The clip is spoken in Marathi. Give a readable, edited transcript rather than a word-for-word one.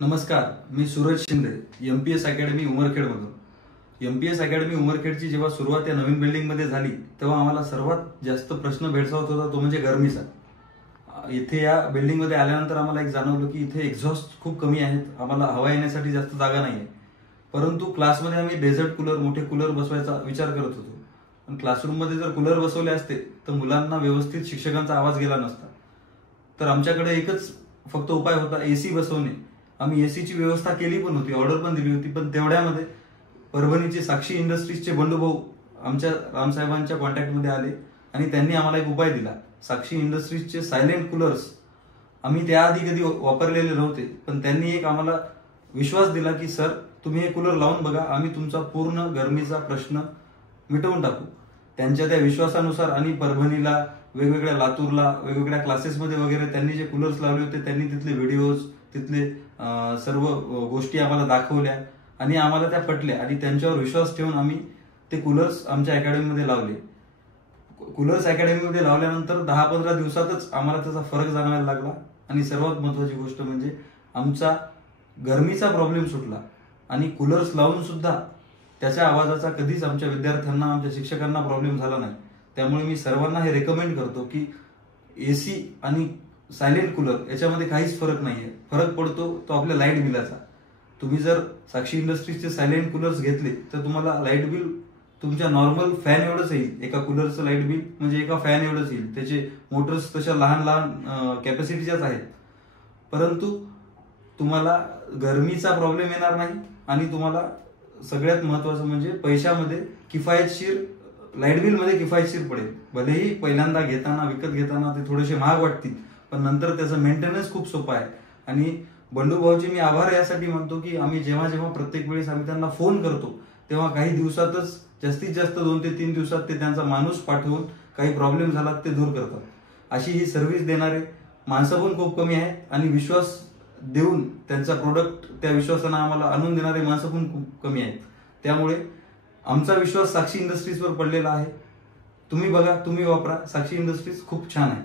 नमस्कार, मी सूरज शिंदे, एमपीएस अकॅडमी उमरखेडमधून. एमपीएस अकॅडमी उमरखेडची जेव्हा सुरुवात या नवीन बिल्डिंगमध्ये झाली तेव्हा आम्हाला सर्वात जास्त प्रश्न भेडसावत होता तो म्हणजे गरमीचा. इथे या बिल्डिंगमध्ये आल्यानंतर आम्हाला एक जाणवलं की इथे एक्झॉस्ट खूप कमी आहेत, आम्हाला हवा येण्यासाठी जास्त जागा नाही आहे. परंतु क्लासमध्ये आम्ही डेझर्ट कूलर, मोठे कूलर बसवायचा विचार करत होतो. पण क्लासरूममध्ये जर कूलर बसवले असते तर मुलांना व्यवस्थित शिक्षकांचा आवाज गेला नसता. तर आमच्याकडे एकच फक्त उपाय होता, एसी बसवणे. आम्ही एसीची व्यवस्था केली पण होती, ऑर्डर पण दिली होती. पण तेवढ्यामध्ये परभणीचे साक्षी इंडस्ट्रीजचे बंडूभाऊ आमच्या रामसाहेबांच्या कॉन्टॅक्टमध्ये आले आणि त्यांनी आम्हाला एक उपाय दिला. साक्षी इंडस्ट्रीजचे सायलेंट कूलर्स आम्ही त्याआधी कधी वापरलेले नव्हते, पण त्यांनी एक आम्हाला विश्वास दिला की सर तुम्ही हे कूलर लावून बघा, आम्ही तुमचा पूर्ण गरमीचा प्रश्न मिटवून टाकू. त्यांच्या त्या विश्वासानुसार आणि परभणीला, वेगवेगळ्या लातूरला, वेगवेगळ्या क्लासेसमध्ये वगैरे त्यांनी जे कूलर्स लावले होते त्यांनी तिथले व्हिडिओज, तिथले सर्व गोष्टी आम्हाला दाखवल्या आणि आम्हाला त्या पटल्या आणि त्यांच्यावर विश्वास ठेवून आम्ही ते कूलर्स आमच्या अकॅडमीमध्ये लावले. कूलर्स अकॅडमीमध्ये लावल्यानंतर 10-15 दिवसातच आम्हाला त्याचा फरक जाणवायला लागला आणि सर्वात महत्वाची गोष्ट म्हणजे आमचा गरमीचा प्रॉब्लेम सुटला. आणि कूलर्स लावून सुद्धा त्याच्या आवाजाचा कधीच आमच्या विद्यार्थ्यांना, आमच्या शिक्षकांना प्रॉब्लेम झाला नाही. त्यामुळे मी सर्वांना हे रेकमेंड करतो की एसी आणि सायलेंट कूलर याच्यामध्ये काहीच फरक नाहीये. फरक पडतो तो आपल्या लाईट बिलाचा. तुम्ही जर साक्षी इंडस्ट्रीजचे सायलेंट कूलर्स घेतले तर तुम्हाला लाईट बिल तुमच्या नॉर्मल फॅन एवढंच येईल. एका कूलरचं लाईट बिल म्हणजे एका फॅन एवढंच येईल. त्याचे मोटर्स तशा लहान लहान कॅपॅसिटीच्याच आहेत. परंतु तुम्हाला गरमीचा प्रॉब्लेम येणार नाही आणि तुम्हाला सगळ्यात महत्वाचं म्हणजे पैशामध्ये किफायतशीर, लाईट बिल मध्ये किफायतशीर पडेल. भलेही पहिल्यांदा घेताना, विकत घेताना ते थोडेसे महाग वाटतील, पण नंतर त्याचं मेंटेनन्स खूप सोपं आहे. आणि बंडूभाऊचे मी आभार यासाठी मानतो की आम्ही जेव्हा जेव्हा प्रत्येक वेळेस आम्ही त्यांना फोन करतो तेव्हा काही दिवसातच, जास्तीत जास्त 2 ते 3 दिवसात ते त्यांचा माणूस पाठवून काही प्रॉब्लेम झाला ते दूर करतात. अशी ही सर्व्हिस देणारे माणसं पण खूप कमी आहेत आणि विश्वास देऊन त्यांचा प्रोडक्ट त्या विश्वासानं आम्हाला आणून देणारे माणसं पण खूप कमी आहेत. त्यामुळे आमचा विश्वास साक्षी इंडस्ट्रीजवर पडलेला आहे. तुम्ही बघा, तुम्ही वापरा. साक्षी इंडस्ट्रीज खूप छान आहे.